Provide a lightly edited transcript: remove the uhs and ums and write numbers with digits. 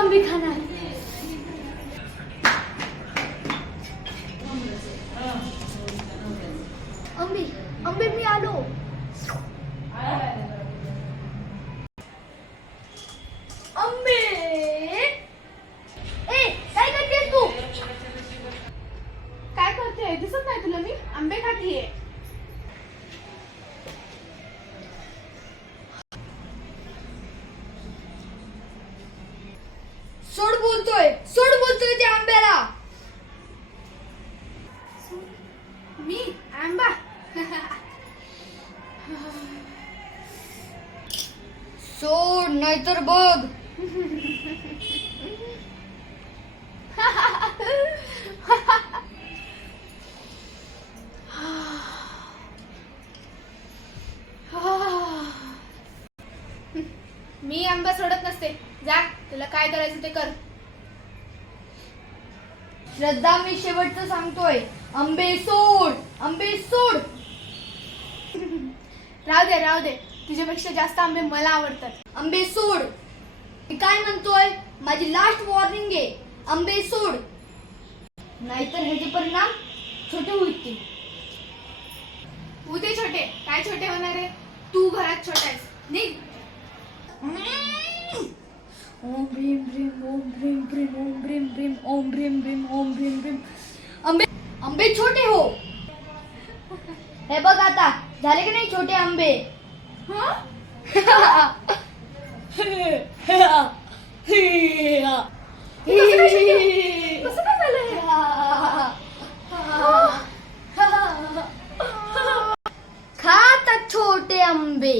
आंबे खाणार. आंबे आंबे मी आलो. आंबे ए काय करतेस तू? काय करते? दिसत नाही तुला मी आंबे खातीये. सोड बोलतोय त्या आंब्याला. मी आंबा? सोड नाहीतर बघ. मी आंबा सोडत नसते. जा, तुला काय करायचं ते कर. श्रद्धा, मी शेवटचं सांगतोय, आंबे सोड, आंबे सोड. राहू दे. तुझ्यापेक्षा जास्त आंबे मला आवडतात. आंबे सोड. मी काय म्हणतोय, माझी लास्ट वॉर्निंग आहे, आंबे सोड, नाहीतर ह्याचे परिणाम छोटे होतील. उदे छोटे. काय छोटे होणार आहे? तू घरात छोटा आहेस. निघ. ओम भ्रीम भ्रीम ओम भ्रीम भ्रीम ओम भ्रीम भ्रीम ओम भ्रीम भ्रीम ओम भ्रीम भ्रीम. आंबे आंबे छोटे हो. हे बघ आता झाले की नाही छोटे आंबे. कसं काय झालं? खा आता छोटे आंबे.